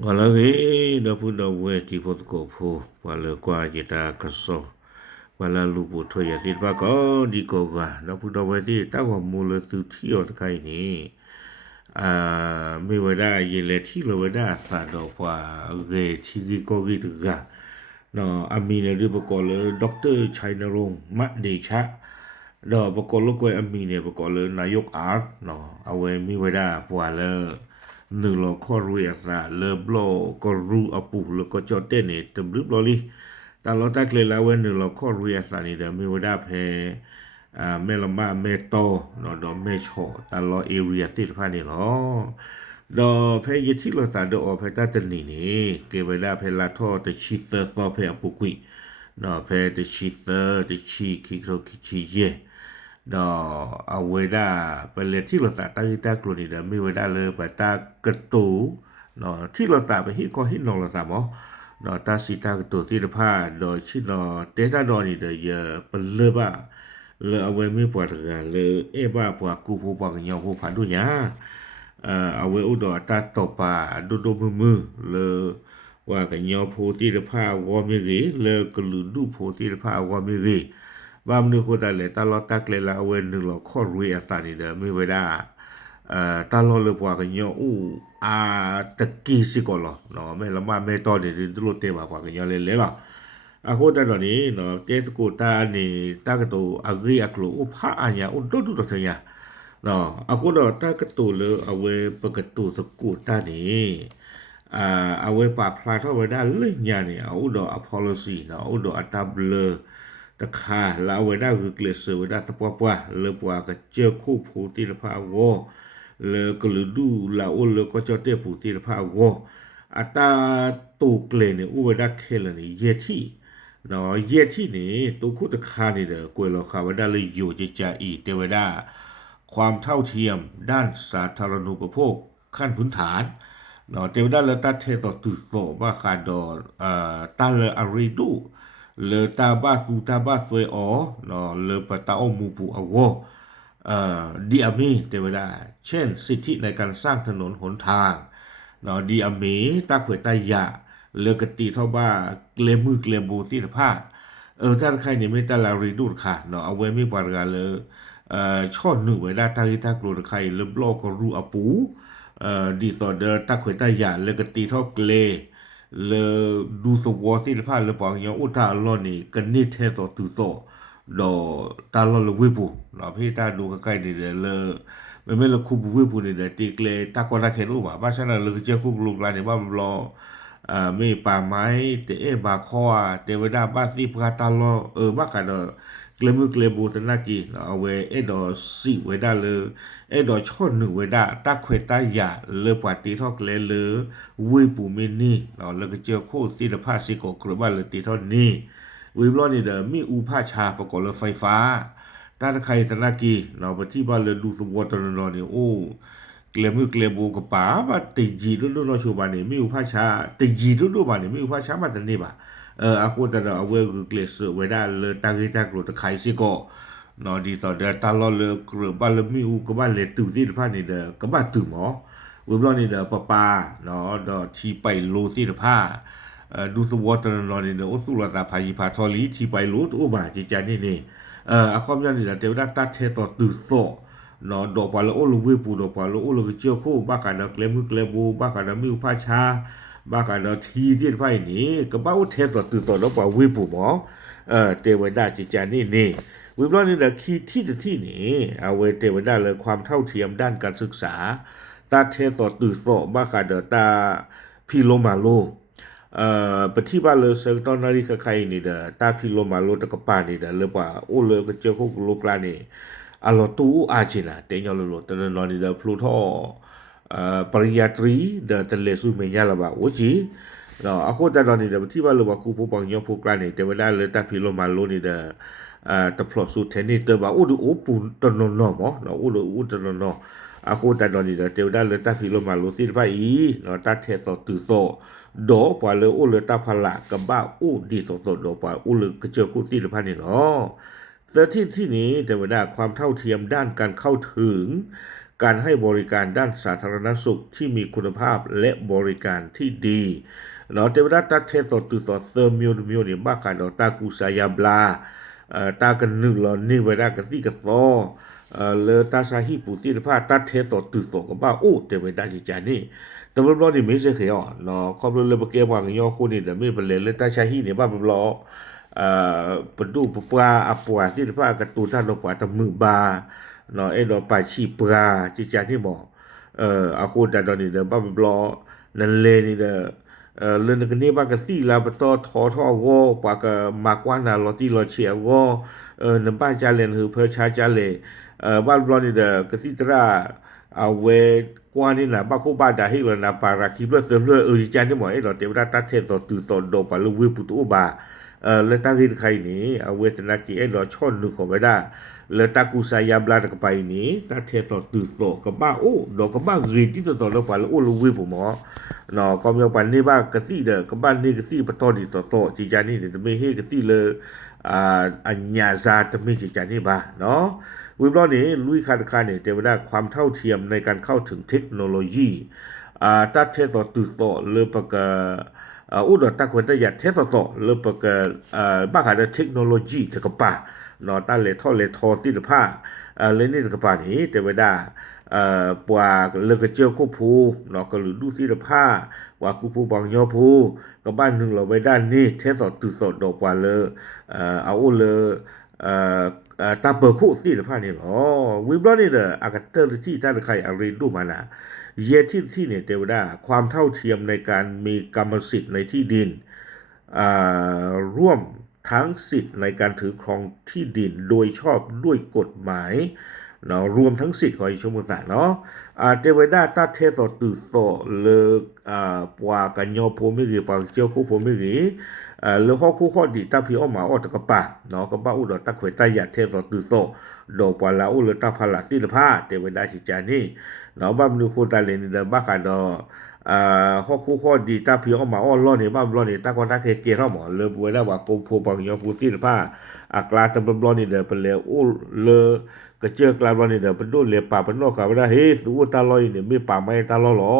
Walagi da pu da we ti pot ko pu wala kwa jita kaso wala lupu to ya ti ba ko di ko ga da pu da we ti ta ko mu le tu ti o ta kai ni me we da ye le ti lo we da sa do kwa ge ti gi ko gi tu ga no ami ne ri ba ko le doctor china rong ma de cha do ba ko lo ko ami ne ba ko le nayok art no awe mi we da pwa leหนึ่งเราข้อรู้อย่างไรเริ่มโลก็รู้อปุแล้วก็จอดเต้นเนี่ยตึมรึบลอลี่แต่เราตั้งเลยแล้วว่าหนึ่งเราข้อรู้อย่างไรนี่เดี๋ยวมีวันได้เพเมลมาเมโตเนาะดอเมชอแต่เราเอเรียติดผ่านนี่เนาะดอเพยที่เราสารดอเพตัดนี่นี่เก็บไว้ได้เพลาทอแต่ชีเตอร์ซอเพอปุกุยเนาะเพแต่ชีเตอร์แต่ชีคิโรคิชิเย ดอเอาไว้ได้ไปเรียนที่เราสาตั้งแต่กลุ่มนี้เดิมมีไว้ได้เลยไปตากระตูเนาะที่เราสาไปฮิคอฮินองเราสามอ๋อเนาะตาสีตากระตูที่เราพาโดยชิดเนาะเตจ้าดอนี่เดียเป็นเลยบ้าเลยเอาไว้ไม่ปวดกันเลยบ้าปวดกูผู้ปวดกันยาวผู้ผ่านด้วยเนี่ยเอาไว้อุดรตาตบป่าดูมือเลยว่ากันยาวผู้ที่เราพาวอมีรีเลยกลืนดูผู้ที่เราพาวอมีรี ว่ามันก็ได้เลยตลอดตักเลยละเว้นหนึ่งเราข้อรู้อาสานี่เด้อไม่ไว้ได้ตลอดเลยพวกกันเนาะตะกี้สิก่อนหรอเนาะไม่ละมาไม่ต่อเดี๋ยวดูรถเต็มมาพวกกันเนาะเลยหรอโคตรตอนนี้เนาะเจ้าสกุลตานี่ตากระตูอักรีอักลูพระอันยาดูตัวเทียเนาะโคตรตากระตูเลยเอาไว้ปกตูสกุลตานี่เอาไว้ปราบพลายเท่าไว้ได้เรื่องยาเนี่ยเอาดอกอพอลซีเนาะเอาดอกอัตาเบลตะคาลาเวด้าคือเกลือเสือเวด้าตะปัวปัวเลปัวก็เจอคู่ผู้ที่ละพาวอเลก็ลือดูลาโอเลก็เจอเตผู้ที่ละพาวออัตาตูเกลเนี่ยอุเวด้าเคลนี่เยที่เนาะเยที่นี่ตัวคู่ตะคานี่เด้อกวยเราคาเวด้าเลยอยู่จะจะอีเตเวด้าความเท่าเทียมด้านสาธารณูปโภคขั้นพื้นฐานเนาะเตวด้าเลตัดเทต่อตุโตว่าคาดอตาเลอาริดู le tabac ou tabac foi o no le pata o mu pu awo ดีอามีเทวดาเช่นสิทธิในการสร้างถนนหนทางเนาะดีอามีตาเขวตายาเลอกตีเท่าบ้าเกลมือเกลบูที่ผ้าถ้าใครเนี่ยไม่ตาลารีดูดค่ะเนาะเอาไว้ไม่ปาร์กาเลยช่อหนึ่งไว้ได้ตาที่ตากลัวใครเล็บโลก็รู้อปูดีต่อเดอตาเขวตายาเลอกตีเท่าเกลle du so wo ti le pha le pa nyo u ta lo ni ka ni the to tu to do ta lo le wi pu no phi ta du ka kai ni le me le khu bu wi pu ni de ti kle ta ko ra khe ru ba sa na le je khu lu la ni ba lo me pa mai te e ba kho a te we da ba ti pa ta lo ba ka do เกลมือเกลบูตนากีเอาไว้ดอสิเวดาเลยดอชอนหนึ่งเวดาตาเควตายาเลยปาตีทอกเลเลยวิปูมินี่แล้วก็เจอโคตีละผ้าสิโกกระบาเลยตีทอนี้วิบล้อนี่เด้อมีอูผ้าชาประกอบรถไฟฟ้าตาใครตนากีไปที่บ้านเลยดูสวอตนนี่โอ้เกลมือเกลบูกับป๋ามาติจีดูนอชูบานนี่มีอูผ้าชาติจีดูบานนี่มีอูผ้าชามาตันนี่บ่าaku tak ada awal kelas weda le tari tak lu tak kai si ko no di to da ta lo le kru ba le mi u ko ba le tu ti da pha ni da ka ba tu mo we blo ni da pa no do chi pai lo ti da pha du su water no ni da o su la ta pha yi pha tho li chi pai lo tu ba ji ja ni ni a khom ya ni da te da ta the to tu so no do pa lo o lu we pu do pa lo o lu ke chio ko ba ka da kle mu kle bu ba ka da mi u pha cha บ้ากันเราทีที่ไปนี่ก็บ้าเทสตัวตื่นตัวแล้วป่าวิปุหมอเทวดาจิจานี่วิปล้อนี่แหละคีที่นี่เอาไว้เทวดาเลยความเท่าเทียมด้านการศึกษาตาเทสตัวตื่นตัวบ้ากันเดตาพิโลมาโลปฏิบัติเลยเซอร์ตอนนาฬิกาใครนี่เด้อตาพิโลมาโลตะกปานี่เด้อเลยป่าโอ้เลยก็เจอพวกลูกหลานนี่อารตูอาจินะเตยอลโลตะนอนนี่เด้อพลูโตปริญญาตรีเดินทะเลสุเมียละบ่าโอ้จีเนาะอาโคตอนนี้เดี๋ยวที่ว่าเราว่ากูผู้ปังยองผู้กลางนี่แต่เวลาเลยตาพิโลมาโลนี่เด้อตะพลอสุเทนี่เตบ่าโอ้ดูโอ้ปูนตนนอหมอเนาะโอ้ดูโอ้ตนนออาโคตอนนี้เดี๋ยวเวลาเลยตาพิโลมาโลที่ไปอีเนาะตาเทสตุโตดอปว่าเลยโอ้เลยตาพละกับบ้าโอ้ดีสดดอปว่าโอ้เลยกระเจอกูที่ละพันนี่เนาะแต่ที่นี้แต่เวลาความเท่าเทียมด้านการเข้าถึง การให้บริการด้านสาธารณสุขที่มีคุณภาพและบริการที่ดีเนาะเทวดาตัดเทศตุสเซอร์มิวเนี่ยบ้ากันเราตากุสายาบลาตากันนึงเรานี่เวลากันที่กันโตเลอตาสาฮิปุติภาตัดเทศตุสก็บ้าโอ้เทวดาจิจานี่แต่เมื่อรอนี่ไม่ใช่เขียวเนาะความรู้เลยเมื่อกี้ว่ากันย่อคู่นี่แต่ไม่เป็นเลยเลยตาสาฮิเนี่ยบ้าเป็นล้อเป็นดูปลาอัปวาที่ภาคการ์ตูนท่านเรากว่าตมือบาเนาะไอ้เราไปชีปลาจิจานี่บอกอาคูดาดอนนี่เด้อบ้าเป็นล้อนั่นเลยนี่เด้อเรื่องกันนี้บ้างก็สี่ลาบต่อทอโง่ปากก็มากกว่าน่ะลอที่ลอเชียโง่น้ำบ้านจาเลนคือเพอชาจาเลบ้านบลอนี่เด้อก็ที่ตราเอาเวกว่านี่นะบ้าคู่บ้านดาฮิลนะปาราคิบเลือดเติมเลือดจานที่หมอไอ้เราเทวดาตัดเทศต่อตื่นต่อโดปาลูวิปุตุบาแล้วตั้งที่ใครนี่เอาเวทนากีไอ้เราช่อนนึกของไม่ได้แล้วตากูสายาบลาตกไปนี้ตัดเทศต่อตื่นต่อกับบ้าโอ้ดอกกับบ้ารีที่ต่อแล้วปาลูโอ้ลูวิปุหมอเนาะก็มีปันนี่บ้ากะตี้เด้อกับบ้านนี่กะตี้ปะตอดีต่อจีจานี่เดี๋ยวไม่ให้กะตี้เลยอัญญาซาตไม่จีจานี่บ้าเนาะวิบล้อนี้ลุยคาดเนี่ยเทวดาความเท่าเทียมในการเข้าถึงเทคโนโลยีตัดเทศต่อตื่นต่อเลือปะกะอุดรตะควันตะยัดเทศต่อเลือปะกะบ้าขาดเทคโนโลยีเทกป่าเนาะตั้งเลทอติดผ้าเลนี่เทกป่านี้เทวดาปว่าเลือกเจียวคู่ภูเนาะก็หรือดูสิผ้าว่าคู่ภูบางยอภูก็บ้านหนึ่งเราไปด้านนี้เทสตื่นดอกกว่าเลยเอาเลยตาเปิดคู่สิผ้านี่หรอวิบล้อนี่เด้ออากาศเตอร์ที่ท่านใครอารีดูมานะเยที่เนี่ยเทวดาความเท่าเทียมในการมีกรรมสิทธิ์ในที่ดินร่วมทั้งสิทธิ์ในการถือครองที่ดินโดยชอบด้วยกฎหมายเนาะรวมทั้งสิทธิ์ของอิชมุสาเนาะเทวดาตัดเทศตื่นโตเลิกปว่ากันยอภูมิหรือปากเจียวคู่ภูมิหรือเลือกข้อดีตาพี่ออกมาออกตะกป่าเนาะก็บ้าอุดรตะเขวตาหยาเทศตื่นโตโดปวาลาอุลตาพลาติลผ้าเทวดาชิจานี่เนาะบ้ามนูโคตาเลนเดบ้ากันเนาะข้อดีตาพี่ออกมาอ้อล้อเนี่ยบ้ามล้อเนี่ยตาก็ตาเคเกเข้าหมอเลยบัวได้ว่าโกโพปังยอภูติลผ้าอักลาตำบลล้อนี่เดเป็นเลวอุเลก็เจอกลางวันนี่เดี๋ยวเป็นดูเลี้ยป่าเป็นนกเขาไม่ได้เฮ้ยสูตาลอยเนี่ยมีป่าไม่ตาลอหรอ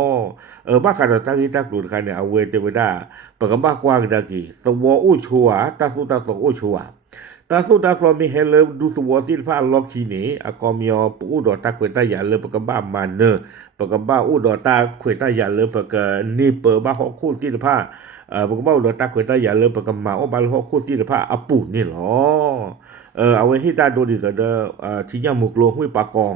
บ้าขัดตั้งที่ตั้งดูดใครเนี่ยเอาเวทไปได้ปากบ้ากว้างดากีสวออู้ชัวตาสุตาสอู้ชัวตาสุตาสมีเฮลดูสวอที่ฟ้าล็อกขีนี่อากอมยอปูดอตาเควตาอย่าเลยปากบ้ามันเนอปากบ้าอู้ดอตาเควตาอย่าเลยปากนี่เปิดบ้าหอกคู่ที่ฟ้าปากบ้าอู้ดอตาเควตาอย่าเลยปากมาอ้อบาลหอกคู่ที่ฟ้าอปูนี่หรอเอาไว้ที่ตาดูดีก็เด้อที่ย่ามุกโลห้วยปากอง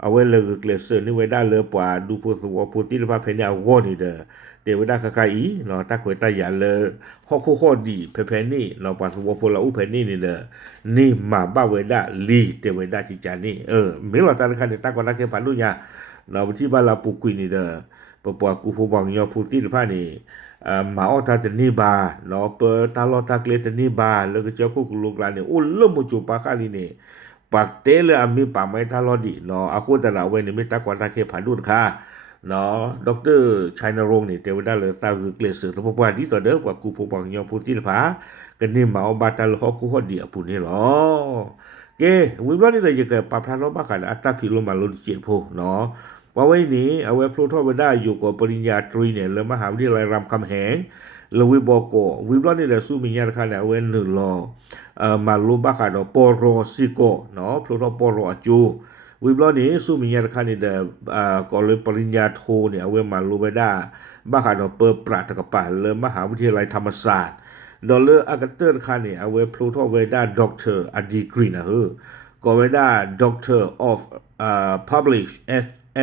เอาไว้เลยเกลเซอร์นี่ไว้ได้เลยป่าดูผู้สวผู้ที่ว่าเพนเนี่ยเอานี่เด้อเดี๋ยวได้คายอีเนาะตาขวยตาอย่าเลยข้อดีเพนนี่เนาะป่าสวพลาอุเพนนี่นี่เด้อนี่มาบ้าเวด้าลีเตเวด้าจิจานี่ไม่หรอกตาคันตาก่อนตาเก็บผ่านดูเนี่ยเนาะที่บ้านเราปุกุยนี่เด้อปะกูผู้บังยอผู้ที่ผ้านี่มาออตาจะนี่บาเนาะเปิดตาลอตาเกลจะนี่บาแล้วก็เจ้าคู่กับลูกหลานเนี่ยโอ้เริ่มมุจูปาคาลีเนี่ยปากเตเลยอามีปากไม่ตาลอดีเนาะอาคูแต่ละเว้เนี่ยไม่ตากว่าตาเคผ่านดูนค่ะเนาะด็อกเตอร์ชัยนรงค์เนี่ยเทวดาเลยตาคือเกลสือทั้งพวกนี้ต่อเด้อกว่ากูผู้บังยอผู้ที่ผ้ากันนี่มาเอาบาตาลเขาคู่ข้อเดียผู้นี่หรอเก้วิบล้อนี่เลยจะเกิดปรับพลาดบ้ากันอัตตาพิโลมาลุเจ็บผู้เนาะว่าไว้นี้เอาไว้พลูโทไปได้อยู่กับปริญญาตรีเนี่ยเลยมหาวิทยาลัยรามคำแหงเลยวิบอกโกวิบล้อนี่เลยสู้มีญาติค่ะเนี่ยเอาไว้หนึ่งรอมาลูบ้าค่ะเนาะปอโรซิโกเนาะพลูโทปอโรอจูวิบล้อนี้สู้มีญาติค่ะเนี่ยก็เลยปริญญาโทเนี่ยเอาไว้มาลูไปได้บ้าค่ะเนาะเปิดปราตกป่าเลยมหาวิทยาลัยธรรมศาสตร์ดอลเลอร์อากาเตอร์ค่ะเนี่ยเอาไว้พลูโทไว้ได้ด็อกเตอร์อดีกรีนะก็ไว้ได้ Doctor of Publish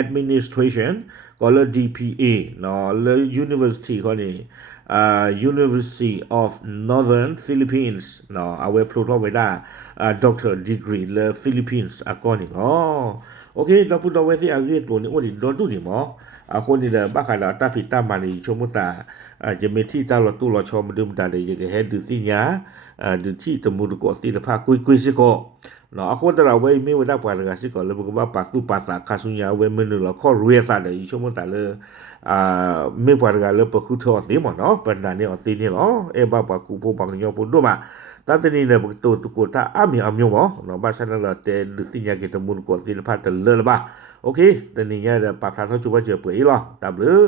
Administration ก็เลย DPA เนาะเลย University เขานี่University of Northern Philippines เนาะเอาไว้พลูโทไว้ได้Doctor Degree เลย Philippines ก็นี่อ๋อโอเคเราพูดเอาไว้ที่อาเรียตัวนี้โอ้ดิโดนดูนี่หมอคนนี้เลยบ้าขนาดตาผิดตามานี่ชมุตาจะมีที่ตาเราตู้เราชมดื่มตาเลยจะเห็นดูที่เนี้ยดูที่ตมุรุกตีละภาคุยสิก็เนาะคนแต่เราไว้ไม่ไว้ได้ปากกันสิก็เลยบอกว่าปากตู้ปากสาคาสุญญาไว้เมื่อหนึ่งเราข้อเรียนตาเลยชมุตาเลยไม่ปากกันเลยปากคือทอดนี่หมดเนาะเป็นนานนี่อตีนี่หรอบ้าปากกูพูดปากยอพูดด้วยมาตอนนี้เนี่ยตัวตุกุตาอามีอามิวหมอเนาะบ้านฉันเราเตะดูที่เนี้ยกิตมุรุกตีละภาแต่เลยละบ้าโ โอเคแต่นี่ไงเดี๋ยวปากทางเขาจูว่าเจอเปื่อยหรอตามเลย